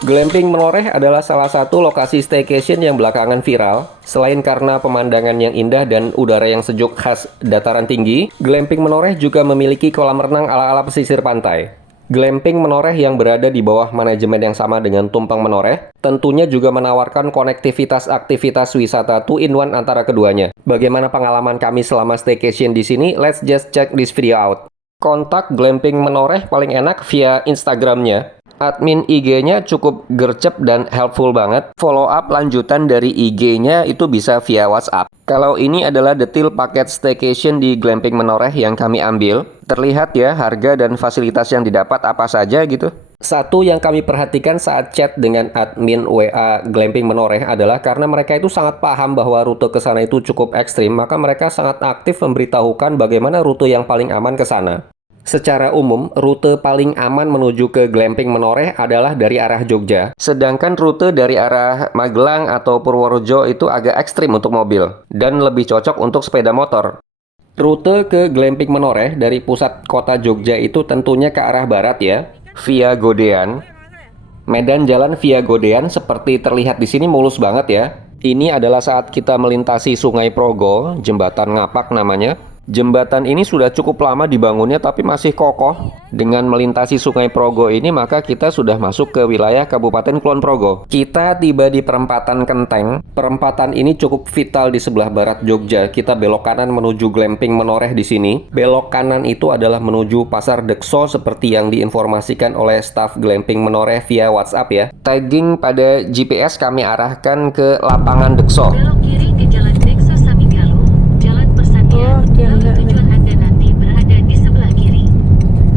Glamping Menoreh adalah salah satu lokasi staycation yang belakangan viral. Selain karena pemandangan yang indah dan udara yang sejuk khas dataran tinggi, Glamping Menoreh juga memiliki kolam renang ala-ala pesisir pantai. Glamping Menoreh yang berada di bawah manajemen yang sama dengan Tumpeng Menoreh, tentunya juga menawarkan konektivitas aktivitas wisata 2-in-1 antara keduanya. Bagaimana pengalaman kami selama staycation di sini? Let's just check this video out. Kontak Glamping Menoreh paling enak via Instagramnya. Admin IG-nya cukup gercep dan helpful banget. Follow up lanjutan dari IG-nya itu bisa via WhatsApp. Kalau ini adalah detail paket staycation di Glamping Menoreh yang kami ambil. Terlihat ya harga dan fasilitas yang didapat apa saja gitu. Satu yang kami perhatikan saat chat dengan admin WA Glamping Menoreh adalah karena mereka itu sangat paham bahwa rute ke sana itu cukup ekstrim, maka mereka sangat aktif memberitahukan bagaimana rute yang paling aman ke sana. Secara umum, rute paling aman menuju ke Glamping Menoreh adalah dari arah Jogja. Sedangkan rute dari arah Magelang atau Purworejo itu agak ekstrim untuk mobil dan lebih cocok untuk sepeda motor. Rute ke Glamping Menoreh dari pusat kota Jogja itu tentunya ke arah barat ya, via Godean. Medan jalan via Godean seperti terlihat di sini mulus banget ya. Ini adalah saat kita melintasi Sungai Progo, Jembatan Ngapak namanya. Jembatan ini sudah cukup lama dibangunnya tapi masih kokoh. Dengan melintasi Sungai Progo ini maka kita sudah masuk ke wilayah Kabupaten Kulon Progo. Kita tiba di perempatan Kenteng. Perempatan ini cukup vital di sebelah barat Jogja. Kita belok kanan menuju Glamping Menoreh di sini. Belok kanan itu adalah menuju Pasar Dekso seperti yang diinformasikan oleh staf Glamping Menoreh via WhatsApp ya. Tagging pada GPS kami arahkan ke lapangan Dekso. Belok kiri ke Jalan Dekso Samigalo, Jalan Pesandian, lalu tujuan Anda nanti berada di sebelah kiri.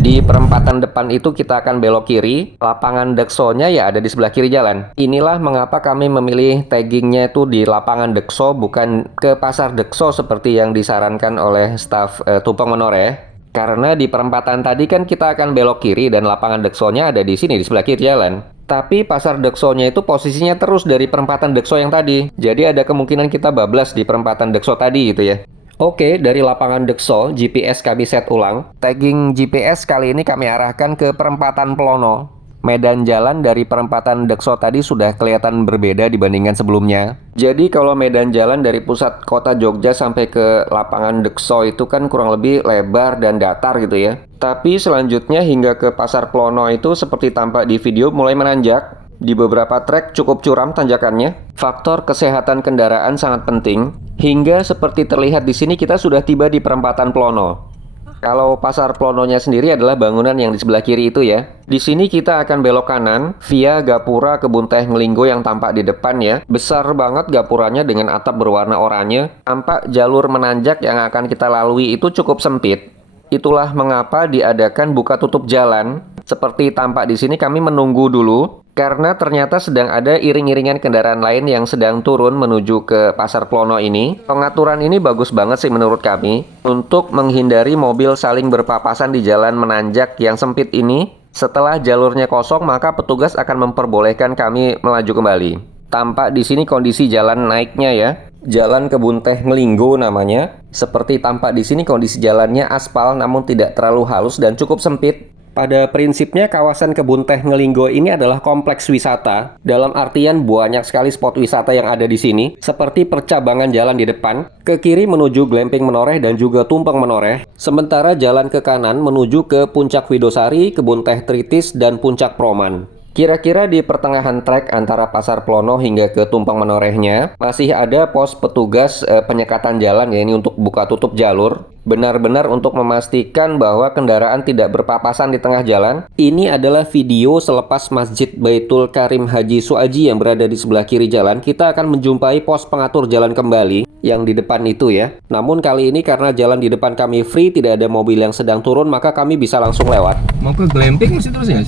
Di perempatan depan itu kita akan belok kiri, lapangan Deksonya ya ada di sebelah kiri jalan. Inilah mengapa kami memilih taggingnya itu di lapangan Dekso, bukan ke Pasar Dekso seperti yang disarankan oleh staf Tumpeng Menoreh. Karena di perempatan tadi kan kita akan belok kiri dan lapangan Deksonya ada di sini di sebelah kiri jalan. Tapi Pasar Deksonya itu posisinya terus dari perempatan Dekso yang tadi. Jadi ada kemungkinan kita bablas di perempatan Dekso tadi gitu ya. Oke, dari lapangan Dekso, GPS kami set ulang. Tagging GPS kali ini kami arahkan ke perempatan Plono. Medan jalan dari perempatan Dekso tadi sudah kelihatan berbeda dibandingkan sebelumnya. Jadi kalau medan jalan dari pusat kota Jogja sampai ke lapangan Dekso itu kan kurang lebih lebar dan datar gitu ya. Tapi selanjutnya hingga ke Pasar Plono itu seperti tampak di video mulai menanjak. Di beberapa trek cukup curam tanjakannya. Faktor kesehatan kendaraan sangat penting. Hingga seperti terlihat di sini kita sudah tiba di perempatan Plono. Kalau Pasar Plononya sendiri adalah bangunan yang di sebelah kiri itu ya. Di sini kita akan belok kanan via gapura Kebun Teh Ngelinggo yang tampak di depan ya. Besar banget gapuranya dengan atap berwarna oranye. Tampak jalur menanjak yang akan kita lalui itu cukup sempit. Itulah mengapa diadakan buka tutup jalan. Seperti tampak di sini kami menunggu dulu karena ternyata sedang ada iring-iringan kendaraan lain yang sedang turun menuju ke Pasar Plono ini. Pengaturan ini bagus banget sih menurut kami untuk menghindari mobil saling berpapasan di jalan menanjak yang sempit ini. Setelah jalurnya kosong maka petugas akan memperbolehkan kami melaju kembali. Tampak di sini kondisi jalan naiknya ya. Jalan Kebun Teh Ngelinggo namanya. Seperti tampak di sini kondisi jalannya aspal namun tidak terlalu halus dan cukup sempit. Pada prinsipnya kawasan Kebun Teh Ngelinggo ini adalah kompleks wisata. Dalam artian banyak sekali spot wisata yang ada di sini, seperti percabangan jalan di depan, ke kiri menuju Glamping Menoreh dan juga Tumpeng Menoreh. Sementara jalan ke kanan menuju ke Puncak Widosari, Kebun Teh Tritis, dan Puncak Proman. Kira-kira di pertengahan trek antara Pasar Plono hingga ke Tumpeng Menorehnya masih ada pos petugas penyekatan jalan ya, ini untuk buka tutup jalur. Benar-benar untuk memastikan bahwa kendaraan tidak berpapasan di tengah jalan. Ini adalah video selepas Masjid Baitul Karim Haji Suaji yang berada di sebelah kiri jalan. Kita akan menjumpai pos pengatur jalan kembali yang di depan itu ya. Namun kali ini karena jalan di depan kami free, tidak ada mobil yang sedang turun, maka kami bisa langsung lewat. Mau ke glamping masih terus ya?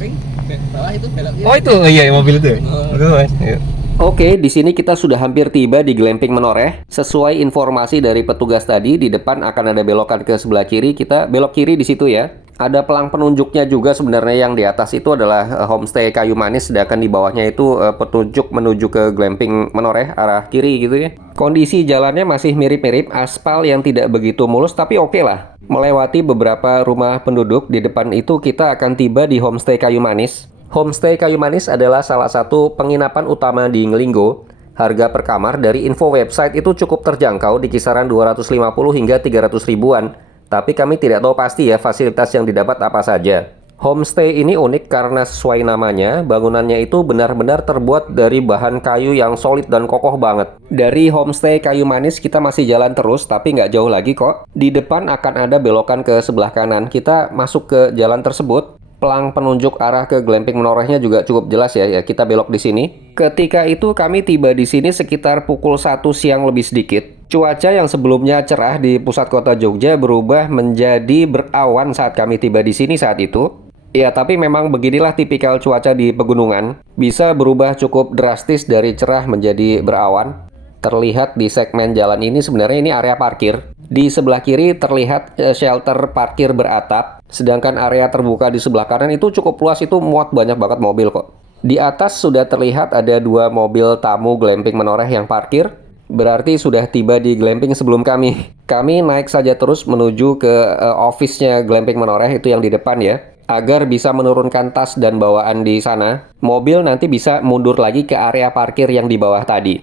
Bawah itu belok kiri. Oh itu, iya mobil itu. Betul Mas. Ayo. Oke, di sini kita sudah hampir tiba di Glamping Menoreh. Sesuai informasi dari petugas tadi, di depan akan ada belokan ke sebelah kiri. Kita belok kiri di situ ya. Ada pelang penunjuknya juga sebenarnya, yang di atas itu adalah homestay Kayu Manis, sedangkan di bawahnya itu petunjuk menuju ke Glamping Menoreh arah kiri gitu ya. Kondisi jalannya masih mirip-mirip, aspal yang tidak begitu mulus tapi oke lah. Melewati beberapa rumah penduduk, di depan itu kita akan tiba di homestay Kayu Manis. Homestay Kayu Manis adalah salah satu penginapan utama di Ngelinggo. Harga per kamar dari info website itu cukup terjangkau di kisaran 250 hingga 300 ribuan. Tapi kami tidak tahu pasti ya fasilitas yang didapat apa saja. Homestay ini unik karena sesuai namanya, bangunannya itu benar-benar terbuat dari bahan kayu yang solid dan kokoh banget. Dari Homestay Kayu Manis kita masih jalan terus, tapi nggak jauh lagi kok. Di depan akan ada belokan ke sebelah kanan. Kita masuk ke jalan tersebut. Pelang penunjuk arah ke glamping menorehnya juga cukup jelas ya, kita belok di sini. Ketika itu kami tiba di sini sekitar pukul 1 siang lebih sedikit. Cuaca yang sebelumnya cerah di pusat kota Jogja berubah menjadi berawan saat kami tiba di sini saat itu. Ya, tapi memang beginilah tipikal cuaca di pegunungan. Bisa berubah cukup drastis dari cerah menjadi berawan. Terlihat di segmen jalan ini sebenarnya ini area parkir. Di sebelah kiri terlihat shelter parkir beratap. Sedangkan area terbuka di sebelah kanan itu cukup luas, itu muat banyak banget mobil kok. Di atas sudah terlihat ada 2 mobil tamu glamping menoreh yang parkir. Berarti sudah tiba di glamping sebelum kami. Kami naik saja terus menuju ke office-nya glamping menoreh itu yang di depan ya. Agar bisa menurunkan tas dan bawaan di sana, mobil nanti bisa mundur lagi ke area parkir yang di bawah tadi.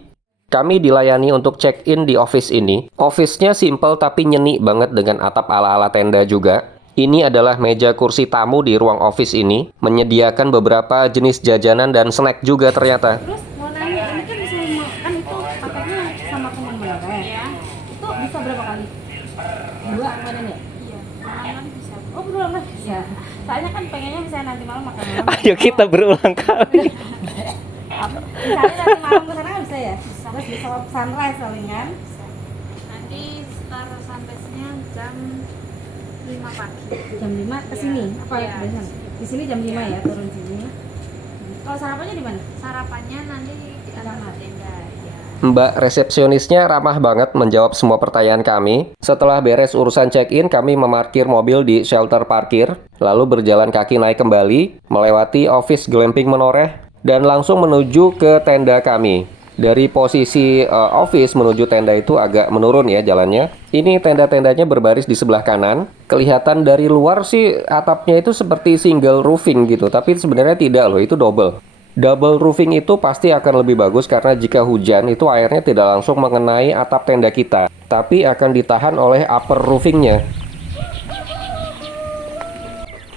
Kami dilayani untuk check-in di office ini. Office-nya simple tapi nyeni banget dengan atap ala-ala tenda juga. Ini adalah meja kursi tamu di ruang office ini. Menyediakan beberapa jenis jajanan dan snack juga ternyata. Terus mau nanya, ini kan bisa kan itu paketnya sama teman menoreh ya? Itu bisa berapa kali? 2 kemarin ya? Iya, malam bisa. Oh, berulang bisa. Soalnya kan pengennya misalnya nanti malam makan malam. Ayo kita berulang kali. Misalnya nanti malam ke sana kan bisa ya? Terus bisa sunrise palingan. Nanti start sampai-nya jam 5 pagi. Jam 5 ke sini. Apa ya? Iya. Di sini jam 5 ya, turun sini. Kalau sarapannya di mana? Sarapannya nanti di atas tenda ya. Mbak resepsionisnya ramah banget menjawab semua pertanyaan kami. Setelah beres urusan check-in, kami memarkir mobil di shelter parkir, lalu berjalan kaki naik kembali, melewati office glamping menoreh, dan langsung menuju ke tenda kami. Dari posisi office menuju tenda itu agak menurun ya jalannya. Ini tenda-tendanya berbaris di sebelah kanan. Kelihatan dari luar sih atapnya itu seperti single roofing gitu, tapi sebenarnya tidak loh, itu double. Double roofing itu pasti akan lebih bagus karena jika hujan itu airnya tidak langsung mengenai atap tenda kita, tapi akan ditahan oleh upper roofingnya.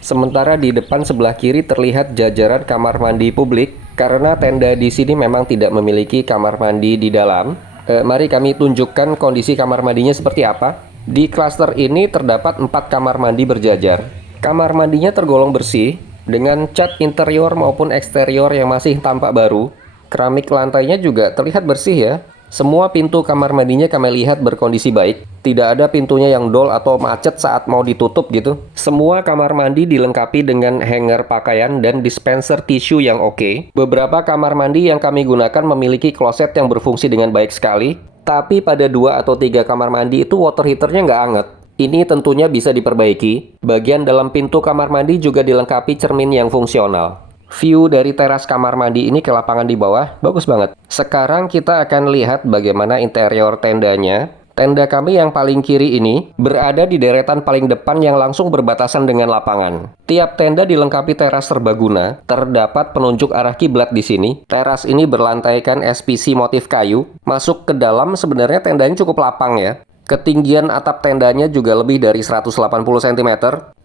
Sementara di depan sebelah kiri terlihat jajaran kamar mandi publik. Karena tenda di sini memang tidak memiliki kamar mandi di dalam. Mari kami tunjukkan kondisi kamar mandinya seperti apa. Di klaster ini terdapat 4 kamar mandi berjajar. Kamar mandinya tergolong bersih, dengan cat interior maupun eksterior yang masih tampak baru. Keramik lantainya juga terlihat bersih ya. Semua pintu kamar mandinya kami lihat berkondisi baik. Tidak ada pintunya yang dol atau macet saat mau ditutup gitu. Semua kamar mandi dilengkapi dengan hanger pakaian dan dispenser tisu yang oke. Beberapa kamar mandi yang kami gunakan memiliki kloset yang berfungsi dengan baik sekali. Tapi pada 2 atau 3 kamar mandi itu water heaternya nggak anget. Ini tentunya bisa diperbaiki. Bagian dalam pintu kamar mandi juga dilengkapi cermin yang fungsional. View dari teras kamar mandi ini ke lapangan di bawah, bagus banget. Sekarang kita akan lihat bagaimana interior tendanya. Tenda kami yang paling kiri ini berada di deretan paling depan yang langsung berbatasan dengan lapangan. Tiap tenda dilengkapi teras serbaguna. Terdapat penunjuk arah kiblat di sini. Teras ini berlantaikan SPC motif kayu. Masuk ke dalam sebenarnya tendanya cukup lapang ya. Ketinggian atap tendanya juga lebih dari 180 cm.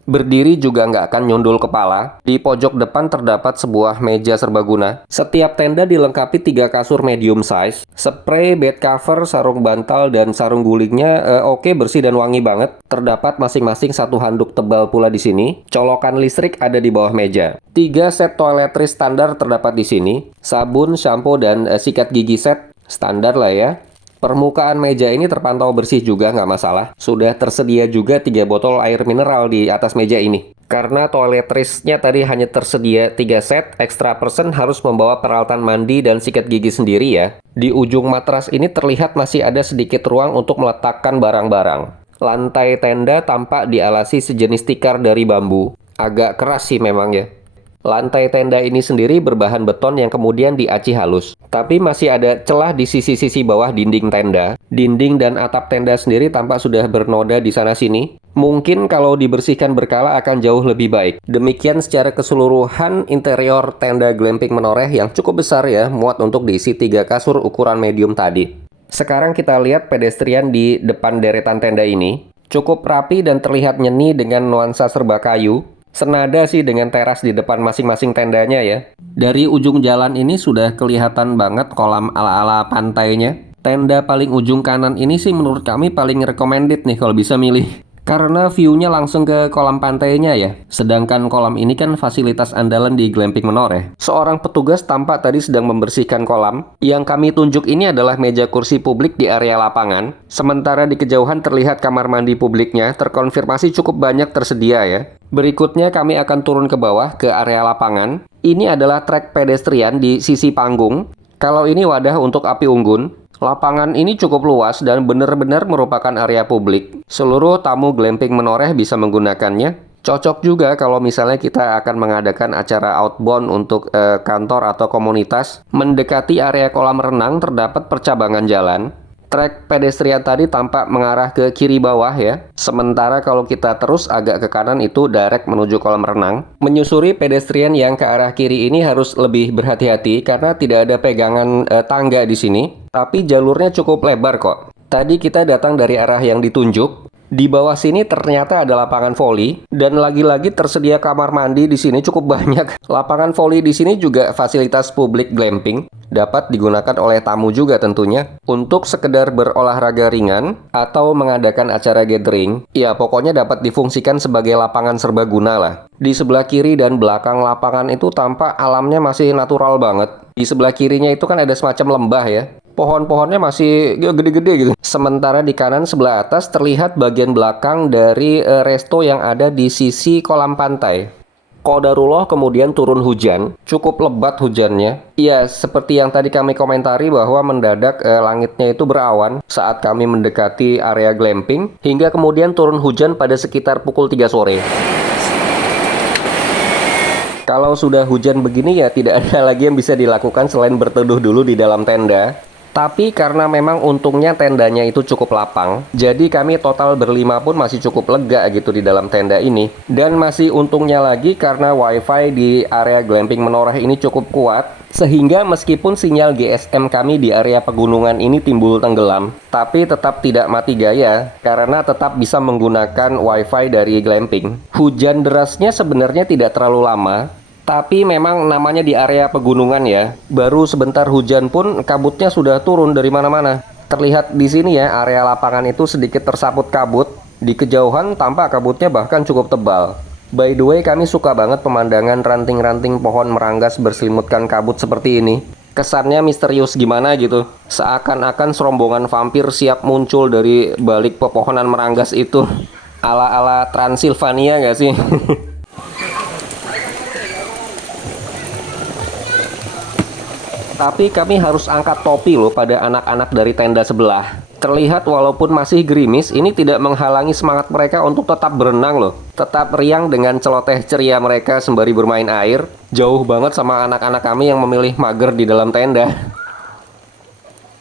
Berdiri juga nggak akan nyundul kepala. Di pojok depan terdapat sebuah meja serbaguna. Setiap tenda dilengkapi 3 kasur medium size. Spray, bed cover, sarung bantal, dan sarung gulingnya oke, bersih dan wangi banget. Terdapat masing-masing 1 handuk tebal pula di sini. Colokan listrik ada di bawah meja. 3 set toiletries standar terdapat di sini. Sabun, shampoo, dan sikat gigi set. Standar lah ya. Permukaan meja ini terpantau bersih juga, nggak masalah. Sudah tersedia juga 3 botol air mineral di atas meja ini. Karena toiletries-nya tadi hanya tersedia 3 set, extra person harus membawa peralatan mandi dan sikat gigi sendiri ya. Di ujung matras ini terlihat masih ada sedikit ruang untuk meletakkan barang-barang. Lantai tenda tampak dialasi sejenis tikar dari bambu. Agak keras sih memang ya. Lantai tenda ini sendiri berbahan beton yang kemudian diaci halus. Tapi masih ada celah di sisi-sisi bawah dinding tenda. Dinding dan atap tenda sendiri tampak sudah bernoda di sana-sini. Mungkin kalau dibersihkan berkala akan jauh lebih baik. Demikian secara keseluruhan interior tenda glamping menoreh yang cukup besar ya, muat untuk diisi 3 kasur ukuran medium tadi. Sekarang kita lihat pedestrian di depan deretan tenda ini. Cukup rapi dan terlihat nyeni dengan nuansa serba kayu. Senada sih dengan teras di depan masing-masing tendanya ya. Dari ujung jalan ini sudah kelihatan banget kolam ala-ala pantainya. Tenda paling ujung kanan ini sih menurut kami paling recommended nih kalau bisa milih. Karena view-nya langsung ke kolam pantainya ya. Sedangkan kolam ini kan fasilitas andalan di glamping menoreh. Seorang petugas tampak tadi sedang membersihkan kolam. Yang kami tunjuk ini adalah meja kursi publik di area lapangan. Sementara di kejauhan terlihat kamar mandi publiknya, terkonfirmasi cukup banyak tersedia ya. Berikutnya kami akan turun ke bawah ke area lapangan. Ini adalah trek pedestrian di sisi panggung. Kalau ini wadah untuk api unggun. Lapangan ini cukup luas dan benar-benar merupakan area publik. Seluruh tamu glamping menoreh bisa menggunakannya. Cocok juga kalau misalnya kita akan mengadakan acara outbound untuk kantor atau komunitas. Mendekati area kolam renang terdapat percabangan jalan. Trek pedestrian tadi tampak mengarah ke kiri bawah ya. Sementara kalau kita terus agak ke kanan itu direct menuju kolam renang. Menyusuri pedestrian yang ke arah kiri ini harus lebih berhati-hati karena tidak ada pegangan tangga di sini. Tapi jalurnya cukup lebar kok. Tadi kita datang dari arah yang ditunjuk. Di bawah sini ternyata ada lapangan voli dan lagi-lagi tersedia kamar mandi di sini cukup banyak. Lapangan voli di sini juga fasilitas publik glamping, dapat digunakan oleh tamu juga tentunya untuk sekedar berolahraga ringan atau mengadakan acara gathering. Ya, pokoknya dapat difungsikan sebagai lapangan serbaguna lah. Di sebelah kiri dan belakang lapangan itu tampak alamnya masih natural banget. Di sebelah kirinya itu kan ada semacam lembah ya. Pohon-pohonnya masih gede-gede gitu. Sementara di kanan sebelah atas terlihat bagian belakang dari resto yang ada di sisi kolam pantai. Qadarullah kemudian turun hujan, cukup lebat hujannya. Iya, seperti yang tadi kami komentari bahwa mendadak langitnya itu berawan saat kami mendekati area glamping, hingga kemudian turun hujan pada sekitar pukul 3 sore. Kalau sudah hujan begini ya tidak ada lagi yang bisa dilakukan selain berteduh dulu di dalam tenda. Tapi karena memang untungnya tendanya itu cukup lapang, jadi kami total berlima pun masih cukup lega gitu di dalam tenda ini. Dan masih untungnya lagi karena wifi di area glamping menoreh ini cukup kuat, sehingga meskipun sinyal GSM kami di area pegunungan ini timbul tenggelam, tapi tetap tidak mati gaya karena tetap bisa menggunakan wifi dari glamping. Hujan derasnya sebenarnya tidak terlalu lama. Tapi memang namanya di area pegunungan ya, baru sebentar hujan pun kabutnya sudah turun dari mana-mana. Terlihat di sini ya, area lapangan itu sedikit tersaput kabut. Di kejauhan tampak kabutnya bahkan cukup tebal. By the way, kami suka banget pemandangan ranting-ranting pohon meranggas berselimutkan kabut seperti ini. Kesannya misterius gimana gitu. Seakan-akan serombongan vampir siap muncul dari balik pepohonan meranggas itu. Ala-ala Transilvania nggak sih? Tapi kami harus angkat topi loh pada anak-anak dari tenda sebelah. Terlihat walaupun masih gerimis, ini tidak menghalangi semangat mereka untuk tetap berenang loh. Tetap riang dengan celoteh ceria mereka sembari bermain air. Jauh banget sama anak-anak kami yang memilih mager di dalam tenda.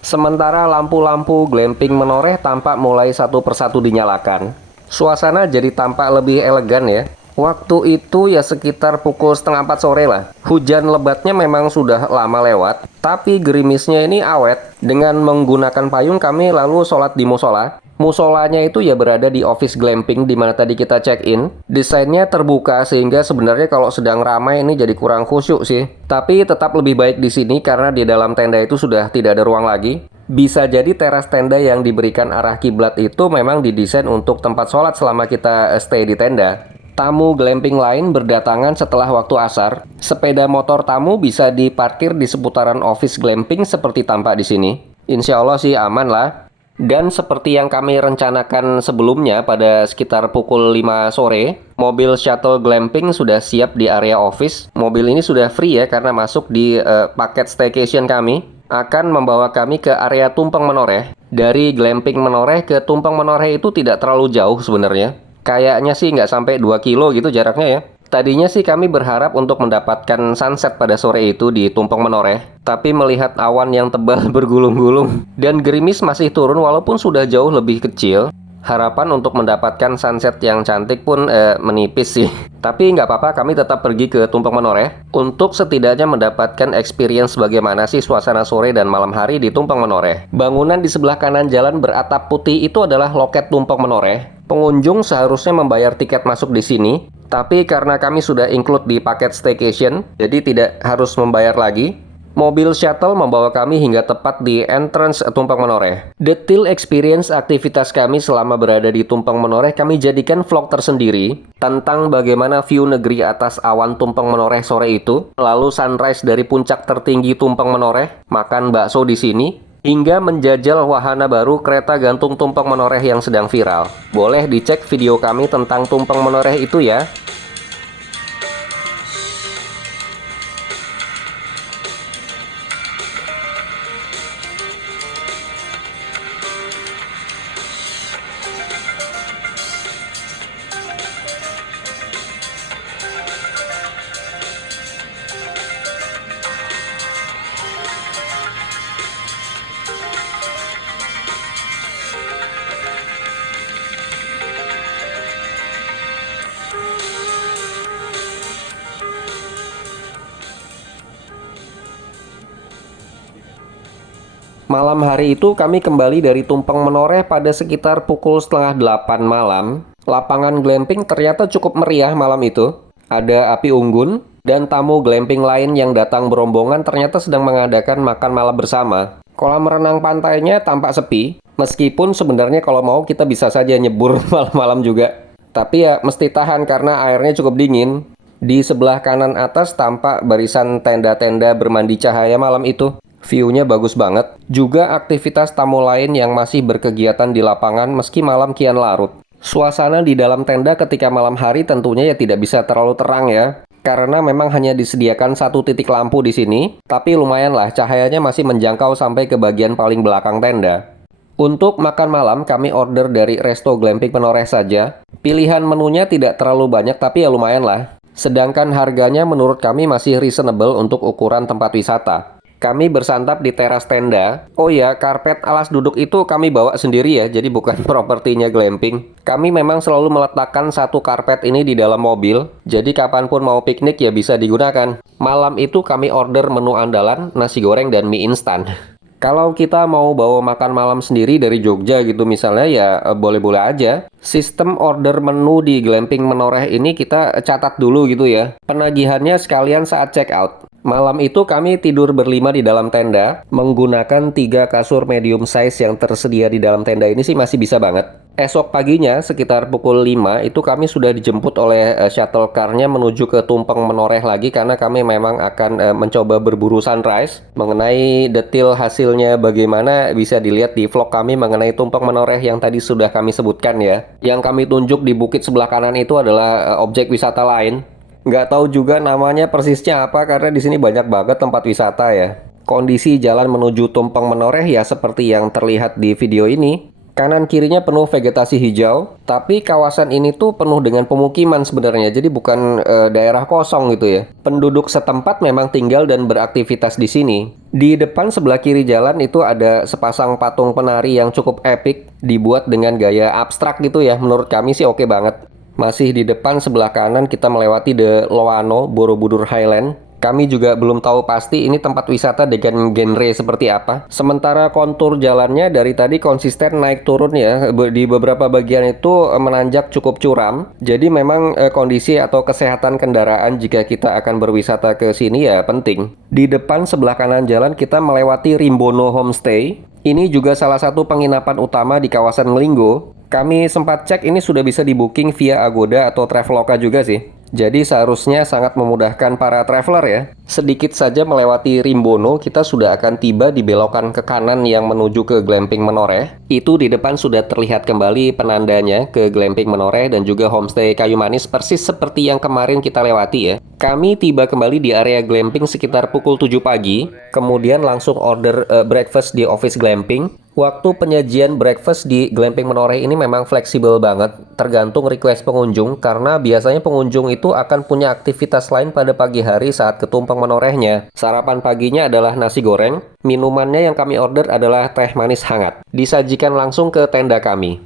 Sementara lampu-lampu glamping menoreh tampak mulai satu persatu dinyalakan. Suasana jadi tampak lebih elegan ya. Waktu itu ya sekitar pukul 3:30 sore lah. Hujan lebatnya memang sudah lama lewat, tapi gerimisnya ini awet. Dengan menggunakan payung kami lalu sholat di musola. Musolanya itu ya berada di office glamping di mana tadi kita check-in. Desainnya terbuka sehingga sebenarnya kalau sedang ramai ini jadi kurang khusyuk sih. Tapi tetap lebih baik di sini karena di dalam tenda itu sudah tidak ada ruang lagi. Bisa jadi teras tenda yang diberikan arah kiblat itu memang didesain untuk tempat sholat selama kita stay di tenda. Tamu glamping lain berdatangan setelah waktu asar. Sepeda motor tamu bisa diparkir di seputaran office glamping seperti tampak di sini. Insya Allah sih aman lah. Dan seperti yang kami rencanakan sebelumnya pada sekitar pukul 5 sore, mobil shuttle glamping sudah siap di area office. Mobil ini sudah free ya karena masuk di paket staycation kami. Akan membawa kami ke area Tumpeng Menoreh. Dari glamping Menoreh ke Tumpeng Menoreh itu tidak terlalu jauh sebenarnya. Kayaknya sih nggak sampai 2 kilo gitu jaraknya ya. Tadinya sih kami berharap untuk mendapatkan sunset pada sore itu di Tumpeng Menoreh. Tapi melihat awan yang tebal bergulung-gulung dan gerimis masih turun walaupun sudah jauh lebih kecil, Harapan untuk mendapatkan sunset yang cantik pun menipis sih. Tapi nggak apa-apa, kami tetap pergi ke Tumpeng Menoreh untuk setidaknya mendapatkan experience bagaimana sih suasana sore dan malam hari di Tumpeng Menoreh. Bangunan di sebelah kanan jalan beratap putih itu adalah loket Tumpeng Menoreh. Pengunjung seharusnya membayar tiket masuk di sini, tapi karena kami sudah include di paket staycation, jadi tidak harus membayar lagi. Mobil shuttle membawa kami hingga tepat di entrance Tumpeng Menoreh. Detail experience aktivitas kami selama berada di Tumpeng Menoreh kami jadikan vlog tersendiri tentang bagaimana view negeri atas awan Tumpeng Menoreh sore itu, lalu sunrise dari puncak tertinggi Tumpeng Menoreh, makan bakso di sini, hingga menjajal wahana baru kereta gantung Tumpeng Menoreh yang sedang viral. Boleh dicek video kami tentang Tumpeng Menoreh itu ya. Malam hari itu kami kembali dari Tumpeng Menoreh pada sekitar pukul setengah 8 malam. Lapangan glamping ternyata cukup meriah malam itu. Ada api unggun, dan tamu glamping lain yang datang berombongan ternyata sedang mengadakan makan malam bersama. Kolam renang pantainya tampak sepi, meskipun sebenarnya kalau mau kita bisa saja nyebur malam-malam juga. Tapi ya mesti tahan karena airnya cukup dingin. Di sebelah kanan atas tampak barisan tenda-tenda bermandi cahaya malam itu. View-nya bagus banget. Juga aktivitas tamu lain yang masih berkegiatan di lapangan meski malam kian larut. Suasana di dalam tenda ketika malam hari tentunya ya tidak bisa terlalu terang ya. Karena memang hanya disediakan satu titik lampu di sini, tapi lumayan lah cahayanya masih menjangkau sampai ke bagian paling belakang tenda. Untuk makan malam kami order dari Resto Glamping Menoreh saja. Pilihan menunya tidak terlalu banyak tapi ya lumayan lah. Sedangkan harganya menurut kami masih reasonable untuk ukuran tempat wisata. Kami bersantap di teras tenda. Oh ya, karpet alas duduk itu kami bawa sendiri ya, jadi bukan propertinya glamping. Kami memang selalu meletakkan satu karpet ini di dalam mobil, jadi kapanpun mau piknik ya bisa digunakan. Malam itu kami order menu andalan, nasi goreng dan mie instan. Kalau kita mau bawa makan malam sendiri dari Jogja gitu misalnya ya boleh-boleh aja. Sistem order menu di Glamping Menoreh ini kita catat dulu gitu ya. Penagihannya sekalian saat check out. Malam itu kami tidur berlima di dalam tenda, menggunakan 3 kasur medium size yang tersedia di dalam tenda ini sih masih bisa banget. Esok paginya sekitar pukul 5 itu kami sudah dijemput oleh shuttle car-nya menuju ke Tumpeng Menoreh lagi karena kami memang akan mencoba berburu sunrise. Mengenai detail hasilnya bagaimana bisa dilihat di vlog kami mengenai Tumpeng Menoreh yang tadi sudah kami sebutkan ya. Yang kami tunjuk di bukit sebelah kanan itu adalah objek wisata lain. Nggak tahu juga namanya persisnya apa karena di sini banyak banget tempat wisata ya. Kondisi jalan menuju Tumpeng Menoreh ya seperti yang terlihat di video ini. Kanan kirinya penuh vegetasi hijau, tapi kawasan ini tuh penuh dengan pemukiman sebenarnya, jadi bukan daerah kosong gitu ya. Penduduk setempat memang tinggal dan beraktivitas di sini. Di depan sebelah kiri jalan itu ada sepasang patung penari yang cukup epik, dibuat dengan gaya abstrak gitu ya. Menurut kami sih oke banget. Masih di depan sebelah kanan kita melewati The Loano Borobudur Highland. Kami juga belum tahu pasti ini tempat wisata dengan genre seperti apa. Sementara kontur jalannya dari tadi konsisten naik turun ya. Di beberapa bagian itu menanjak cukup curam. Jadi memang kondisi atau kesehatan kendaraan jika kita akan berwisata ke sini ya penting. Di depan sebelah kanan jalan kita melewati Rimbono Homestay. Ini juga salah satu penginapan utama di kawasan Ngelinggo. Kami sempat cek ini sudah bisa di booking via Agoda atau Traveloka juga sih. Jadi seharusnya sangat memudahkan para traveler ya. Sedikit saja melewati Rimbono, kita sudah akan tiba di belokan ke kanan yang menuju ke Glamping Menoreh. Itu di depan sudah terlihat kembali penandanya ke Glamping Menoreh dan juga homestay Kayu Manis persis seperti yang kemarin kita lewati ya. Kami tiba kembali di area glamping sekitar pukul 7 pagi, kemudian langsung order breakfast di office glamping. Waktu penyajian breakfast di Glamping Menoreh ini memang fleksibel banget, tergantung request pengunjung karena biasanya pengunjung itu akan punya aktivitas lain pada pagi hari saat ke Tumpeng Menorehnya. Sarapan paginya adalah nasi goreng, minumannya yang kami order adalah teh manis hangat. Disajikan langsung ke tenda kami.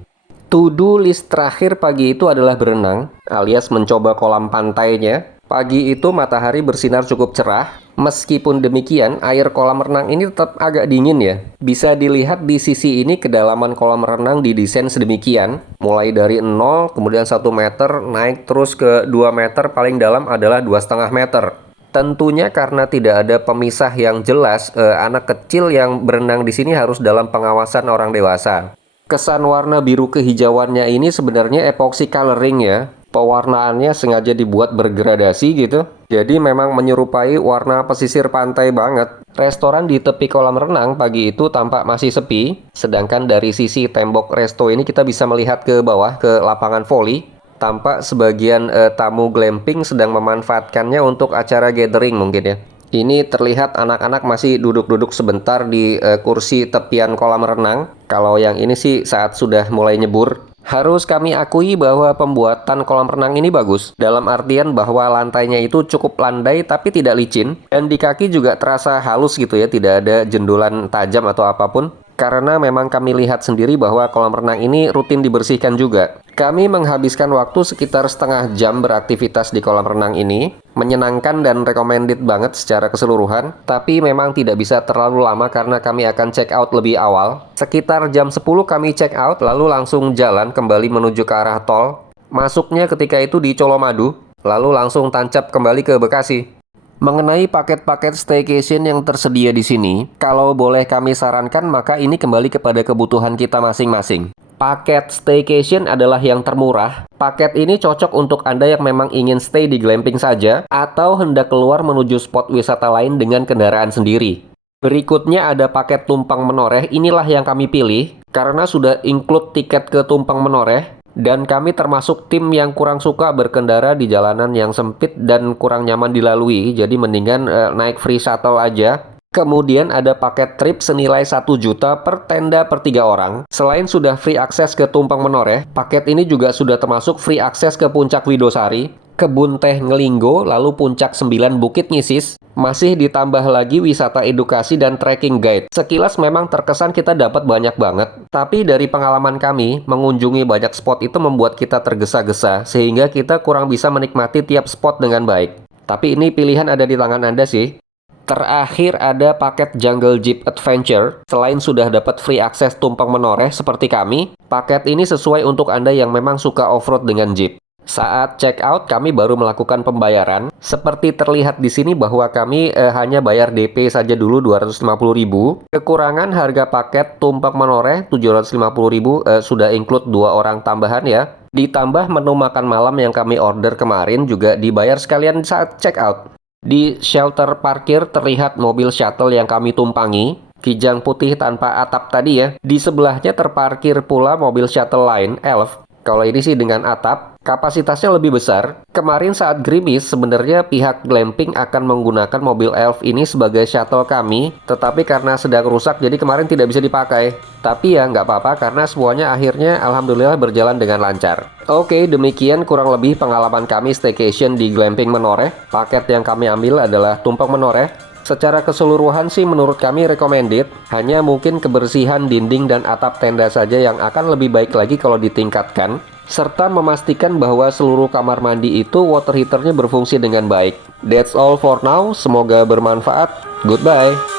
To-do list terakhir pagi itu adalah berenang, alias mencoba kolam pantainya. Pagi itu matahari bersinar cukup cerah. Meskipun demikian, air kolam renang ini tetap agak dingin ya. Bisa dilihat di sisi ini kedalaman kolam renang didesain sedemikian. Mulai dari 0, kemudian 1 meter, naik terus ke 2 meter, paling dalam adalah 2,5 meter. Tentunya karena tidak ada pemisah yang jelas, anak kecil yang berenang di sini harus dalam pengawasan orang dewasa. Kesan warna biru kehijauannya ini sebenarnya epoxy coloring ya. Pewarnaannya sengaja dibuat bergradasi gitu. Jadi memang menyerupai warna pesisir pantai banget. Restoran di tepi kolam renang pagi itu tampak masih sepi. Sedangkan dari sisi tembok resto ini kita bisa melihat ke bawah ke lapangan voli. Tampak sebagian tamu glamping sedang memanfaatkannya untuk acara gathering mungkin ya. Ini terlihat anak-anak masih duduk-duduk sebentar di kursi tepian kolam renang. Kalau yang ini sih saat sudah mulai nyebur. Harus kami akui bahwa pembuatan kolam renang ini bagus. Dalam artian bahwa lantainya itu cukup landai tapi tidak licin. Dan di kaki juga terasa halus gitu ya, tidak ada jendulan tajam atau apapun. Karena memang kami lihat sendiri bahwa kolam renang ini rutin dibersihkan juga. Kami menghabiskan waktu sekitar setengah jam beraktivitas di kolam renang ini. Menyenangkan dan recommended banget secara keseluruhan. Tapi memang tidak bisa terlalu lama karena kami akan check out lebih awal. Sekitar jam 10 kami check out lalu langsung jalan kembali menuju ke arah tol. Masuknya ketika itu di Colomadu, lalu langsung tancap kembali ke Bekasi. Mengenai paket-paket staycation yang tersedia di sini, kalau boleh kami sarankan maka ini kembali kepada kebutuhan kita masing-masing. Paket staycation adalah yang termurah. Paket ini cocok untuk Anda yang memang ingin stay di glamping saja atau hendak keluar menuju spot wisata lain dengan kendaraan sendiri. Berikutnya ada paket tumpang menoreh, inilah yang kami pilih karena sudah include tiket ke tumpang menoreh. Dan kami termasuk tim yang kurang suka berkendara di jalanan yang sempit dan kurang nyaman dilalui. Jadi mendingan naik free shuttle aja. Kemudian ada paket trip senilai 1 juta per tenda per 3 orang. Selain sudah free akses ke tumpang menoreh, paket ini juga sudah termasuk free akses ke Puncak Widosari, Kebun Teh Ngelinggo, lalu Puncak 9 Bukit Nyisis. Masih ditambah lagi wisata edukasi dan trekking guide. Sekilas memang terkesan kita dapat banyak banget. Tapi dari pengalaman kami, mengunjungi banyak spot itu membuat kita tergesa-gesa. Sehingga kita kurang bisa menikmati tiap spot dengan baik. Tapi ini pilihan ada di tangan Anda sih. Terakhir ada paket Jungle Jeep Adventure. Selain sudah dapat free akses tumpang menoreh seperti kami, paket ini sesuai untuk Anda yang memang suka off-road dengan Jeep. Saat check out, kami baru melakukan pembayaran. Seperti terlihat di sini bahwa kami hanya bayar DP saja dulu 250.000. Kekurangan harga paket tumpang menoreh 750.000 sudah include 2 orang tambahan ya. Ditambah menu makan malam yang kami order kemarin juga dibayar sekalian saat check out. Di shelter parkir terlihat mobil shuttle yang kami tumpangi. Kijang putih tanpa atap tadi ya. Di sebelahnya terparkir pula mobil shuttle lain, Elf. Kalau ini sih dengan atap, kapasitasnya lebih besar. Kemarin saat gerimis, sebenarnya pihak glamping akan menggunakan mobil Elf ini sebagai shuttle kami, tetapi karena sedang rusak, jadi kemarin tidak bisa dipakai. Tapi ya nggak apa-apa, karena semuanya akhirnya alhamdulillah berjalan dengan lancar. Oke, demikian kurang lebih pengalaman kami staycation di glamping Menoreh. Paket yang kami ambil adalah tumpang menoreh. Secara keseluruhan sih menurut kami recommended, hanya mungkin kebersihan dinding dan atap tenda saja yang akan lebih baik lagi kalau ditingkatkan, serta memastikan bahwa seluruh kamar mandi itu water heaternya berfungsi dengan baik. That's all for now, semoga bermanfaat. Goodbye.